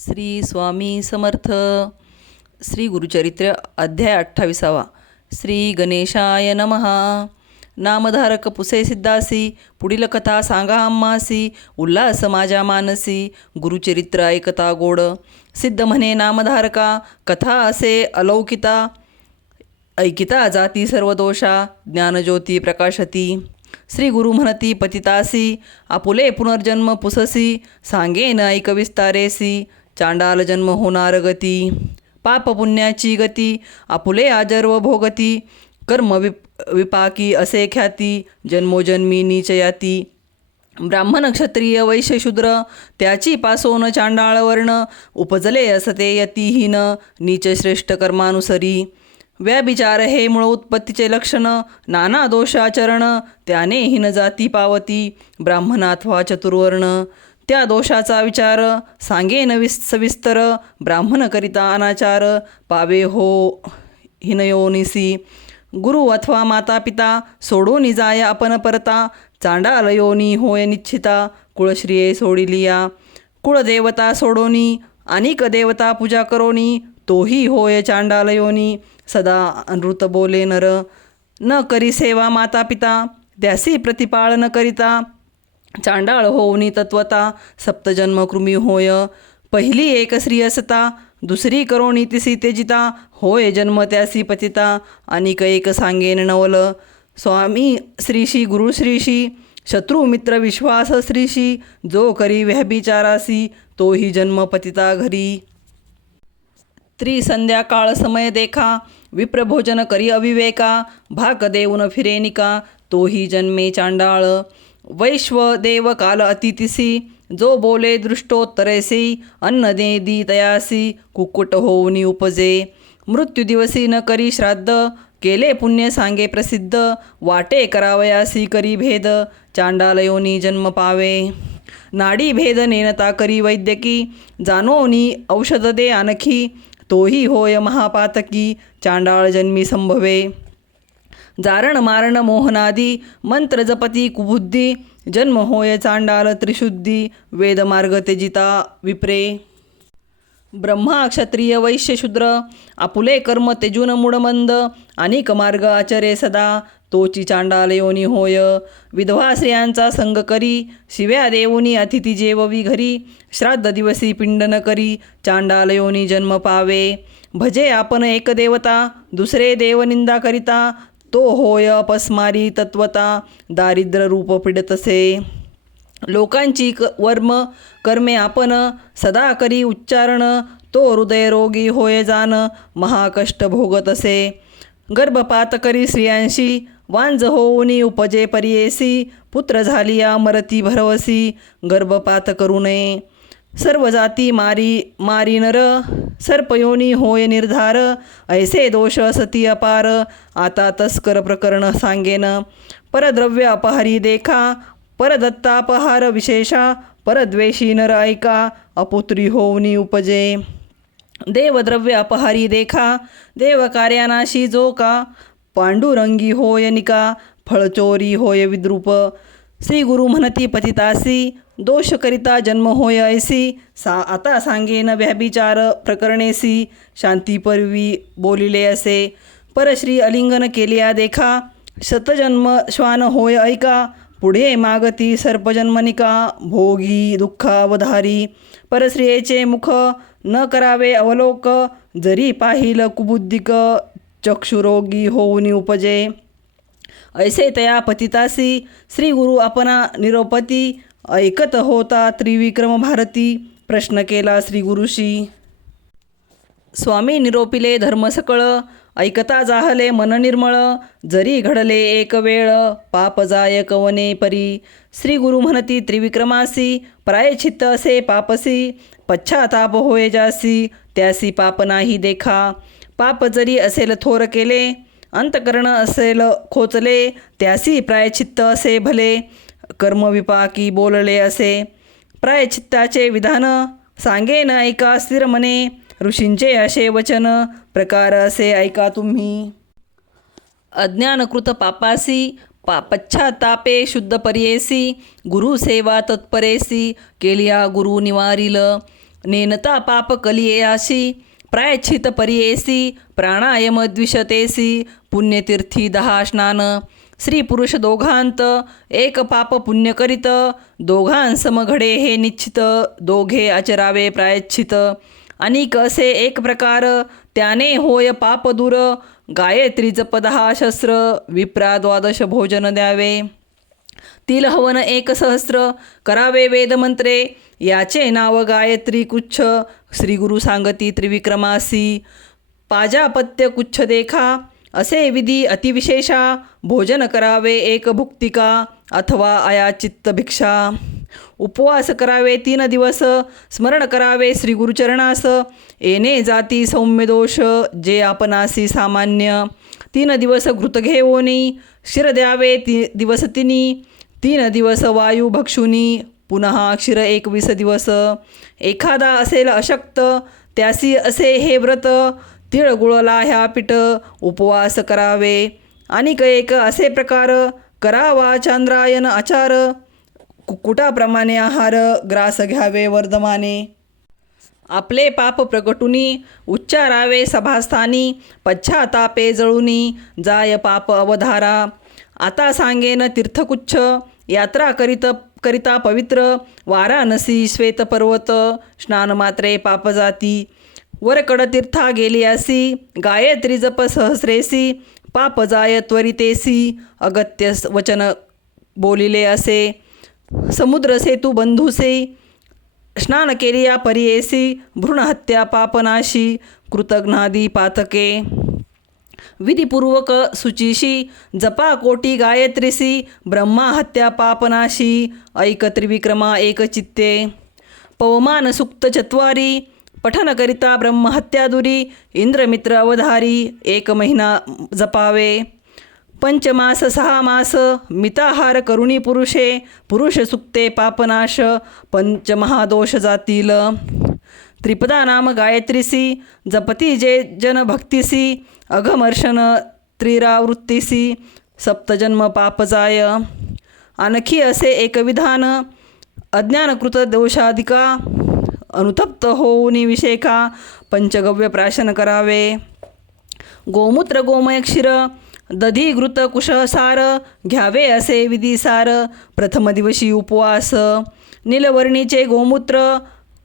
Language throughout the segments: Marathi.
श्री स्वामी समर्थ. श्री गुरुचरित्र अध्याय अठ्ठावीसावा. श्री गणेशाय नमहा नामधारक पुसे सिद्धासी पुढील कथा सांगा अम्मासी उल्हास माझ्या मानसी गुरुचरित्र ऐकता गोड. सिद्ध म्हणे नामधारका कथा असे अलौकिता ऐकिता जाती सर्व दोषा ज्ञानज्योती प्रकाशती. श्री गुरु म्हणती पतितासी आपुले पुनर्जन्म पुससी सांगेन ऐक विस्तारेसी चांडाल जन्म होणार गती पाप पुण्याची गती आपुले आजर्व भोगती कर्म विप विपाकी असे ख्याती जन्मोजन्मी नीचयाती. ब्राह्मण क्षत्रिय वैश्य शूद्र त्याची पासोन चांडाळ वर्ण उपजले असते यतीहीन नीच श्रेष्ठ कर्मानुसरी. व्याभिचार हे मूळ उत्पत्तीचे लक्षण नाना दोषाचरण त्याने हीन जाती पावती ब्राह्मणाथवा चतुर्वर्ण. त्या दोषाचा विचार सांगेन विस सविस्तर ब्राह्मण करिता अनाचार पावे हो हिनयोनिसी गुरु अथवा माता पिता सोडून जाय आपण परता चांडालयोनी होय निश्चिता कुळश्रिये सोडिलिया कुळदेवता सोडोनी अनिक देवता पूजा करोनी तोही होय चांडालयोनी सदा नृत बोले नर. न करी सेवा माता पिता त्यासी प्रतिपाळन करिता चांडाळ होऊनी तत्वता सप्तजन्म कृमी होय. पहिली एक स्त्री असता दुसरी करोणी तिसी तेजिता होय जन्म त्यासी पतिता अनिक एक सांगेन नवल. स्वामी श्रीशी गुरुश्रीशी शत्रू मित्र विश्वास श्रीशी जो करी व्याभिचारासी तोही जन्म पतिता घरी. त्रिसंध्याकाळ समय देखा विप्रभोजन करी अविवेका भाक देऊन फिरेनिका तोही जन्मे चांडाळ. वैश्वदेव काल अतिथिसी जो बोले दृष्टोत्तरेसी अन्न दे दी तयासी कुक्कुट होऊनी उपजे। मृत्युदिवसी न करी श्राद्ध केले पुण्य सांगे प्रसिद्ध वाटे करावयासी करी भेद चांडालयोनी जन्म पावे। नाडी भेद नेनता करी वैद्यकी जाणोनी औषध दे आणखी तोही होय महापातकी चांडाळ जन्मी संभवे। जारण मारण मोहनादी मंत्र जपती कुबुद्धी जन्म होय चांडाल त्रिशुद्धी वेदमार्ग तेजिता विप्रे। ब्रह्मा क्षत्रिय वैश्य शूद्र आपुले कर्म तेजून मूडमंद अनेक मार्ग आचरे सदा तोची चांडाल योनी होय। विधवा स्त्रियांचा संग करी शिव्या देऊनी अतिथी जेववी घरी श्राद्ध दिवसी पिंडन करी चांडाल योनी जन्म पावे। भजे आपण एक देवता दुसरे देवनिंदा करिता तो होय अपस्मारी तत्वता दारिद्र्य रूप पिडतसे. लोकांची क वर्म कर्मे आपण सदा करी उच्चारण तो हृदयरोगी होय जान महाकष्ट भोगत असे गर्भपात करी स्त्रियांशी वांज होऊनी उपजे परियेसी पुत्र झालिया मरती भरवसी गर्भपात करू नये. सर्व जाती मारी मारी नर सर्पयोनी होय निर्धार ऐसे दोष सती अपार आता तस्कर प्रकरण सांगेन. परद्रव्य अपहारी देखा परदत्तापहार विशेषा परद्वेषी नर ऐका अपुत्री होवनी उपजे. देवद्रव्य अपहारी देखा देवकार्यानाशी जो का पांडुरंगी होय निका फळचोरी होय विद्रूप. श्री गुरु म्हणती पतितासी दोषकरिता जन्म होय ऐसी सा आता सांगेन व्याभिचार प्रकरणेसी शांतीपर्वी बोलिले असे परश्री अलिंगन केलिया देखा शतजन्म श्वान होय ऐका पुढे मागती सर्पजन्मनिका भोगी दुःखावधारी परश्रियेचे मुख न करावे अवलोक जरी पाहिल कुबुद्धिक चक्षुरोगी होऊनी उपजे. ऐसे तया पतितासी श्री गुरु आपणा निरोपती ऐकत होता त्रिविक्रम भारती प्रश्न केला श्री गुरुशी. स्वामी निरोपिले धर्म सकळ ऐकता जाहले मन निर्मळ जरी घडले एक वेळ पाप जाय कवने परी. श्री गुरु म्हणती त्रिविक्रमासी प्रायचित्त असे पापसी पश्चाताप होय जासी त्यासी पाप नाही देखा. पाप जरी असेल थोर केले अंतकरण असेल खोचले त्यासी प्रायचित्त असे भले. कर्मविपाकी बोलले असे. प्रायचित्ताचे विधान सांगेन ऐका स्थिर मने. ऋषींचे असे वचन प्रकार असे ऐका तुम्ही. अज्ञानकृत पापासी पा पश्चातापे शुद्ध पर्येसी गुरुसेवा तत्परेसी केलिया गुरु निवारिल. नेनता पाप कलियेयाशी प्रायच्छित परियेसी प्राणायम द्विषतेसी पुण्यतीर्थी दहा स्नान. स्त्री पुरुष दोघांत एक पाप पुण्य करीत दोघांसम घडे हे निश्चित दोघे आचरावे प्रायच्छित आणि कसे एक प्रकार त्याने होय पाप दूर गायत्री जप शस्त्र विप्रा द्वादश भोजन द्यावे. तिल हवन एक सहस्र करावे वेदमंत्रे याचे नाव गायत्री कुच्छ श्री गुरु सांगती त्रिविक्रमासी. पाजापत्य कुच्छ देखा असे विधी अतिविशेषा भोजन करावे एक भुक्तिका अथवा अयाचित्त भिक्षा. उपवास करावे तीन दिवस स्मरण करावे श्री गुरुचरणास. येणे जाती सौम्य दोष जे आपणासी सामान्य. तीन दिवस घृत घेवोनी शिर द्यावे ती दिवस तिनी. तीन दिवस वायू भक्षुनी पुन्हा क्षीर एकवीस दिवस. एखादा असेल अशक्त त्यासी असे हे व्रत. तिळगुळला ह्या पीठ उपवास करावे. आणि एक असे प्रकार करावा चांद्रायन आचार कुकुटाप्रमाणे आहार ग्रास घ्यावे वर्धमाने. आपले पाप प्रगटुनी उच्चारावे सभास्थानी पश्चातापे जळुनी जाय पाप अवधारा. आता सांगेन तीर्थकुच्छ यात्रा करीत करिता पवित्र वाराणसी श्वेतपर्वत स्नानमात्रे पाप जाती वरकडतीर्था गेलियासी गायत्री जप सहस्रेसी पाप जाय त्वरितेसी अगत्य वचन बोलिले असे. समुद्र सेतू बंधुसे स्नान केलिया परियेसी भ्रूणहत्या पापनाशी कृतघ्नादी पातके. विधिपूर्वक सुचिशी जपा कोटी गायत्रीसी ब्रह्मा हत्या पापनाशी ऐक त्रिविक्रमा एकचित्ते पवमान सुक्त चत्वारी पठनकरिता ब्रह्महत्यादुरी इंद्रमित्र अवधारी एक महिना जपावे पंचमास सहा मास मिताहार करुणी पुरुषे पुरुष सुक्ते पापनाश पंचमहादोष जातील. त्रिपदा नाम गायत्रीसी जपती जे जन भक्तिसी अघमर्षण त्रिरावृत्तीसी सप्तजन्म पापजाय आणखी असे एक विधान अज्ञानकृत दोषाधिका अनुतप्त होऊन विषेका पंचगव्य प्राशन करावे। गोमूत्र गोमय क्षीर दधी घृत कुशसार घ्यावे असे विधिसार प्रथम दिवशी उपवास। नीलवर्णीचे गोमूत्र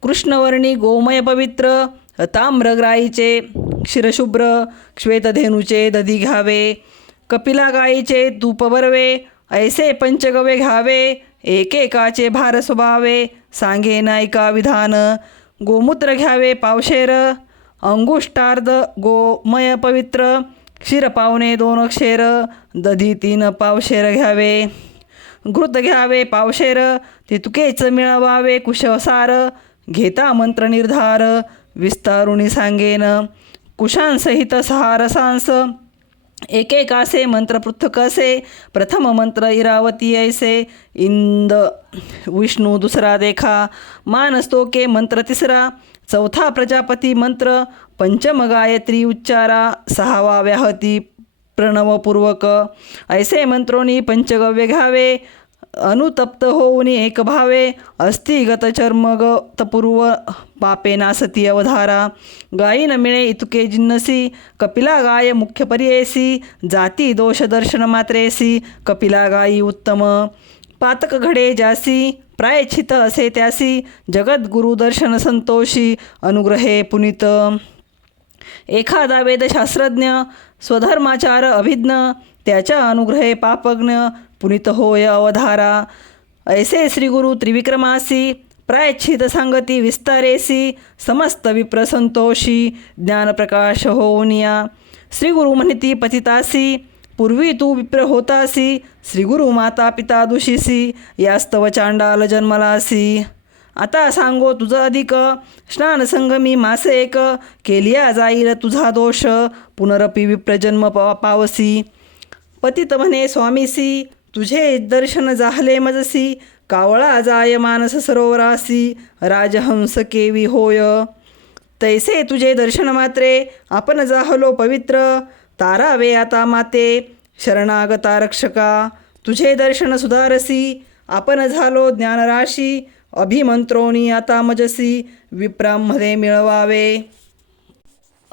कृष्णवर्णी गोमय पवित्र ताम्रग्राईचे क्षीरशुभ्र श्वेतधेनूचे दधी घ्यावे। कपिला गाईचे तूप बरवे ऐसे पंचगवे घ्यावे एकेकाचे भार स्वभावे। सांगे नायका विधान? गोमूत्र घ्यावे पावशेर. अंगुष्टार्ध गोमय पवित्र. क्षीर पावणे दोन अक्षेर. दधी तीन पावशेर घ्यावे. घृत घ्यावे पावशेर. तितुकेच मिळवावे कुशसार घेता मंत्र निर्धार. विस्तारुणी सांगेन. कुशांसहित सहारसांस एकेकासे मंत्र पृथक असे प्रथम मंत्र इरावती ऐसे इंद विष्णू दुसरा देखा मानस्तोके मंत्र तिसरा चौथा प्रजापती मंत्र पंचम गायत्री उच्चारा सहावा व्याहती प्रणवपूर्वक ऐसे मंत्रोनी पंचगव्य घ्यावे अनुतप्त होऊन एक भावे अस्थिगत चर्मगतपूर्व पापे नासती अवधारा। गायीन मिळे इतुके जिन्नसी कपिला गाय मुख्य पर्येसी जाती दोष दर्शन मात्रेसी कपिला गायी उत्तम। पातक घडे जासी प्रायच्छित असे त्यासी जगद्गुरु दर्शन संतोषी अनुग्रहे पुनित। एखादा वेदशास्त्रज्ञ स्वधर्माचार अभिज्ञ त्याच्या अनुग्रहे पापज्ञ पुनित होय अवधारा ऐसे श्रीगुरु त्रिविक्रमासी प्रायच्छित सांगती विस्तारेसी समस्त विप्रसंतोषी ज्ञानप्रकाश होऊनिया श्रीगुरु म्हणती पतितासी पूर्वी तू विप्र होतासी श्रीगुरु माता पिता दुषीसी यास्तव चांडाल जन्मलासी। आता सांगो तुझं अधिक स्नान संगमी मासे एक केलिया जाईल तुझा दोष पुनरपी विप्रजन्म पा पावसी। पतित म्हणे स्वामीसी तुझे दर्शन झाले मजसी कावळा जाय मानस सरोवरासी राजहंस केवी होय. तैसे तुझे दर्शन मात्रे आपण जाहलो पवित्र. तारावे आता माते शरणागता रक्षका. तुझे दर्शन सुधारसी आपण झालो ज्ञानराशी. अभिमंत्रोनी आता मजसी विप्रांमध्ये मिळवावे.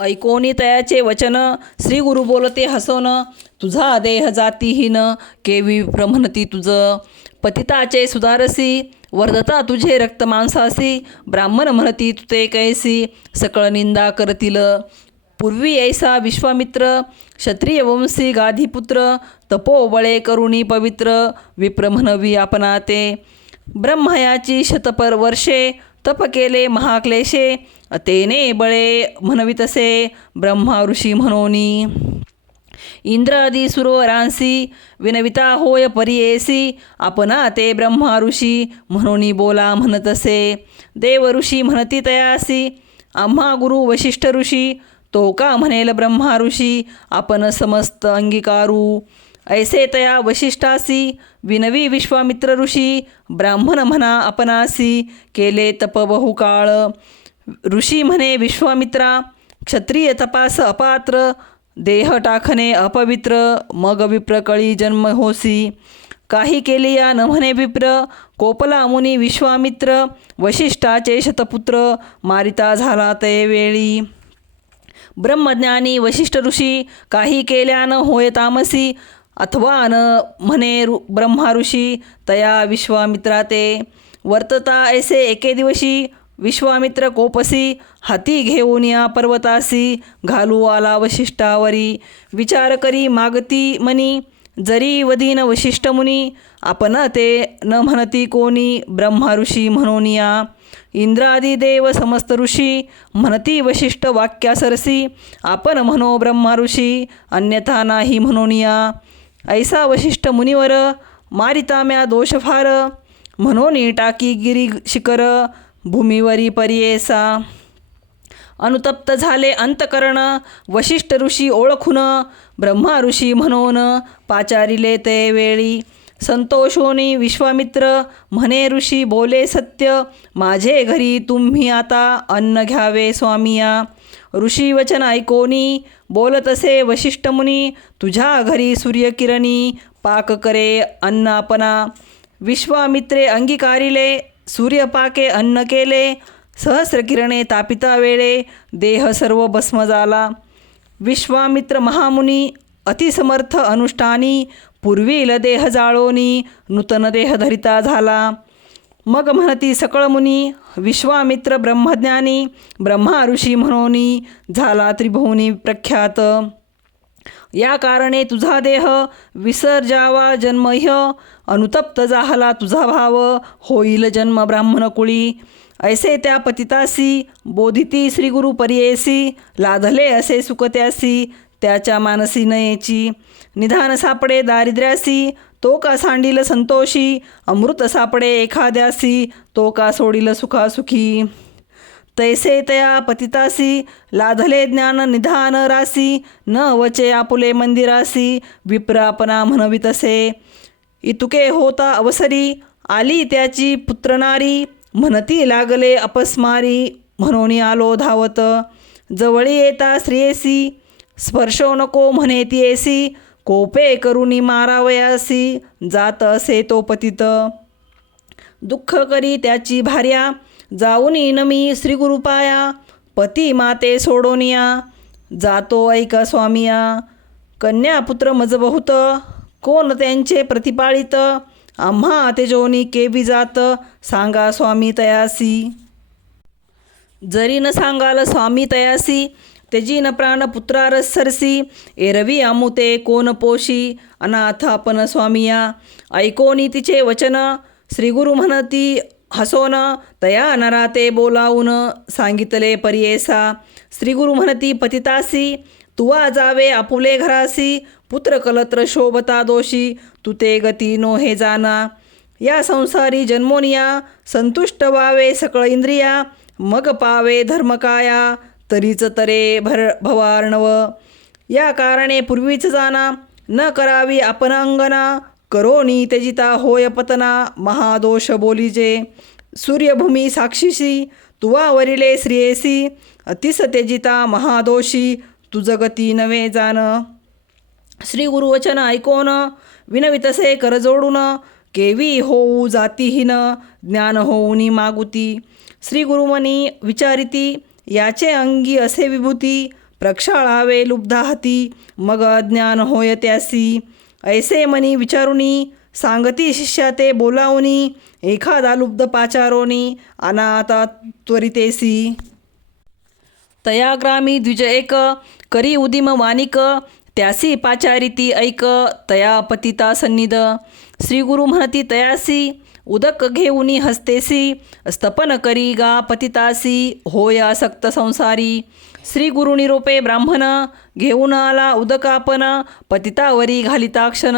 ऐकोनी तयाचे वचन श्री गुरु बोलते हसोन तुझा देह जातीहीन केवी विप्र तुझं. तुझ पतिताचे सुधारसी वर्धता तुझे रक्त मांसासी ब्राह्मण म्हणती तुते कैसी सकळ निंदा करतील. पूर्वी ऐसा विश्वामित्र क्षत्रिय वंशी गाधीपुत्र तपोबळे करुणी पवित्र विप्रमनवी आपणाते. आपणा ते ब्रह्मयाची शतपर वर्षे तप केले महाक्लेशे तेने बळे म्हणवितसे ब्रह्मा ऋषी म्हणोनी. इंद्रादी आदी विनविता होय परियेसी आपणा ते ब्रह्मा ऋषी म्हणून बोला म्हणतसे. देव ऋषी म्हणती तयासी आम्हा गुरु वशिष्ठ ऋषी तो का म्हणेल ब्रह्मा ऋषी आपण समस्त अंगीकारू. ऐसे तया वशिष्ठासी विनवी विश्वामित्र ऋषी ब्राह्मण म्हणा अपनासी केले तप बहुकाळ ऋषी म्हणे विश्वामित्रा क्षत्रिय तपास अपात्र देह टाकणे अपवित्र मग विप्र कळी जन्म होसी। काही केली या न म्हणे विप्र कोपला मुनी विश्वामित्र वशिष्ठाचे शतपुत्र मारिता झाला ते वेळी। ब्रह्मज्ञानी वशिष्ठ ऋषी काही केल्यानं होय तामसी अथवा न म्हणे ऋ ब्रह्मा ऋषी तया विश्वामित्रा ते. वर्तता ऐसे एके दिवशी विश्वामित्र कोपसी हाती घेऊन या पर्वतासी घालू आला वशिष्ठावरी. विचार करी मागती मनी जरी वदीन वशिष्ठ मुनी आपण ते न म्हणती कोणी ब्रह्मा ऋषी म्हणून या. इंद्रादी देव समस्त ऋषी म्हणती वशिष्ठ वाक्यासरसी आपण म्हणो ब्रह्मा ऋषी अन्यथा नाही म्हणून या. ऐसा वशिष्ठ मुनिवर मारिता म्या दोष म्हणून टाकी गिरी शिखर भूमीवरी परियेसा। अनुतप्त झाले अंतकरण वशिष्ठ ऋषी ओळखून ब्रह्मा ऋषी म्हणून पाचारिले ते वेळी। संतोषोनी विश्वामित्र म्हणे ऋषी बोले सत्य माझे घरी तुम्ही आता अन्न घ्यावे स्वामिया। ऋषी वचन ऐकोनी बोलत असे वशिष्ठमुनी तुझ्या घरी सूर्यकिरणी पाक करे अन्नापना. विश्वामित्रे अंगीकारिले सूर्यपाके अन्न केले सहस्रकिरणे तापिता वेळे देह सर्व भस्म झाला. विश्वामित्र महामुनी अतिसमर्थ अनुष्ठानी पूर्वील देह जाळोनी नूतन देह धरिता झाला. मग म्हणती सकळ मुनी विश्वामित्र ब्रह्मज्ञानी ब्रह्मा ऋषी म्हणोनी झाला त्रिभुवनी प्रख्यात. या कारणे तुझा देह विसर्जावा जन्मह्य अनुतप्त जाहला तुझा भाव होईल जन्म ब्राह्मण कुळी. ऐसे त्या पतितासी बोधिती श्रीगुरु परियेसी लाधले असे सुकत्यासी त्याच्या मानसी नयेची. निधान सापडे दारिद्र्यासी तो का सांडील संतोषी? अमृत सापडे एखाद्यासी तो का सोडील सुखासुखी? तैसे तया पतितासी लाधले ज्ञान निधान रासी न वचे आपुले मंदिरासी विप्रापना म्हणवितसे. इतुके होता अवसरी आली त्याची पुत्रनारी म्हणती लागले अपस्मारी म्हणून आलो धावत. जवळी येता स्त्रियेसी स्पर्शो नको म्हणे येसी कोपे करुणी मारावयासी जात असे तो पतित. दुःख करी त्याची भार्या जाऊन नमी श्रीगुरुपाया पती माते सोडोनिया जातो ऐका स्वामिया कन्या पुत्र मज बहुत कोण त्यांचे प्रतिपाळित? आम्हा तेजोनी केबी जात सांगा स्वामी तयासी. जरी न सांगाल स्वामी तयासी त्यजीन प्राण पुत्रारस सरसी एरवी आमुते कोण पोशी अनाथापन स्वामिया। ऐकोनी तिचे वचन श्रीगुरु म्हणती हसोन तया नरा ते बोलावून सांगितले परियेसा। श्रीगुरु म्हणती पतितासी तुवा जावे आपुले घरासी पुत्र कलत्र शोभता दोषी तुते ते गती नो हे जाना। या संसारी जन्मोनिया संतुष्ट व्हावे सकळ इंद्रिया मग पावे धर्मकाया। तरीच तरे भर भवार्णव. या कारणे पूर्वीच जाना न करावी आपण अंगना करोनी त्यजिता होय पतना महादोष बोलीजे. सूर्यभूमी साक्षीशी तुवावरिले श्रियेसी अतिस त्यजिता महादोषी तुजगती नवे जान. श्री गुरुवचन ऐकोन विनवितसे कर जोडून केवी होऊ जातीहीन ज्ञान होऊनी मागुती. श्री गुरुमनी विचारिती याचे अंगी असे विभूती प्रक्षाळावे लुब्धा हाती मग अज्ञान होय त्यासी. ऐसे मनी विचारुनी सांगती शिष्या ते बोलावनी एखादा लुब्ध पाचारोनी अनाता त्वरितेसी. तयाग्रामी द्विज एक करी उदिम वानिक त्यासी पाचारिती ऐक तया पतिता सन्निध. श्रीगुरु म्हणती तयासी उदक घेऊनी हस्तेसी स्तपन करी गा पतितासी होय आसक्त संसारी. श्री गुरु निरोपे ब्राह्मण घेऊन आला उदकापन पतितावरी घालिताक्षण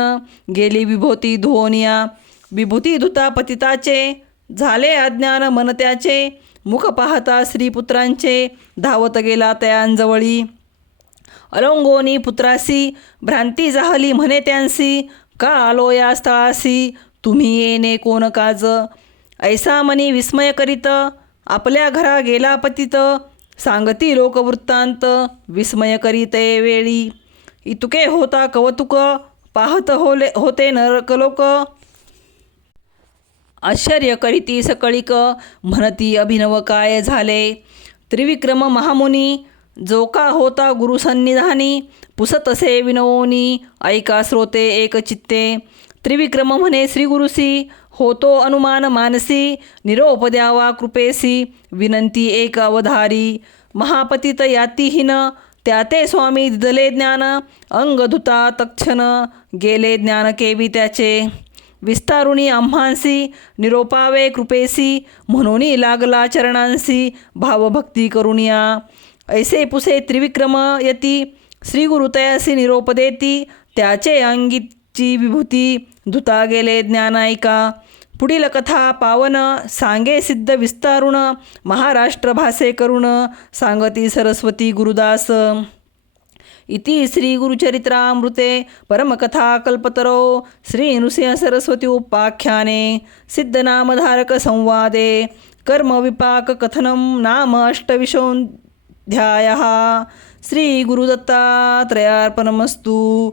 गेली विभूती धुवनिया. विभूती धुता पतिताचे झाले अज्ञान मनत्याचे मुख पाहता श्रीपुत्रांचे धावत गेला तयांजवळी. अलंगोनी पुत्रासी भ्रांती जाहली म्हणे त्यांसी का आलो या स्थळासी तुम्ही येणे कोण काज? ऐसा मनी विस्मय करीत आपल्या घरा गेला पतित सांगती लोकवृत्तांत विस्मय करीत वेळी. इतुके होता कवतुक पाहत होले होते नरकलोक आश्चर्य करीती सकळीक म्हणती अभिनव काय झाले? त्रिविक्रम महामुनी जो का होता गुरुसन्निधानी पुसतसे विनवोनी ऐका श्रोते एक चित्ते. त्रिविक्रम म्हणे श्रीगुरुसी होतो अनुमान मानसी निरोप द्यावा कृपेसी विनंती एक अवधारी. महापतित यातीहीन त्या ते स्वामी दिदले ज्ञान अंग धुता तक्षण गेले ज्ञान केवी त्याचे. विस्तारुणी आम्हांसी निरोपावे कृपेसी म्हणून लागला चरणांसी भावभक्ती करुणिया ऐसे पुसे त्रिविक्रम यती श्रीगुरुतयासी निरोप देती त्याचे अंगित ची विभूती धुता गेले ज्ञानायिका पुढील कथा पावन सांगे सिद्ध विस्तारुण महाराष्ट्र भासे करुण सांगती सरस्वती गुरुदास. इति श्री गुरुचरित्रामृते परमकथा कल्पतरो श्री नृसिंह सरस्वती उपाख्याने सिद्धनामधारक संवादे कर्मविपाक कथनम नाम अष्टविंशोऽध्यायः. श्री गुरुदत्तात्रयार्पणमस्तु.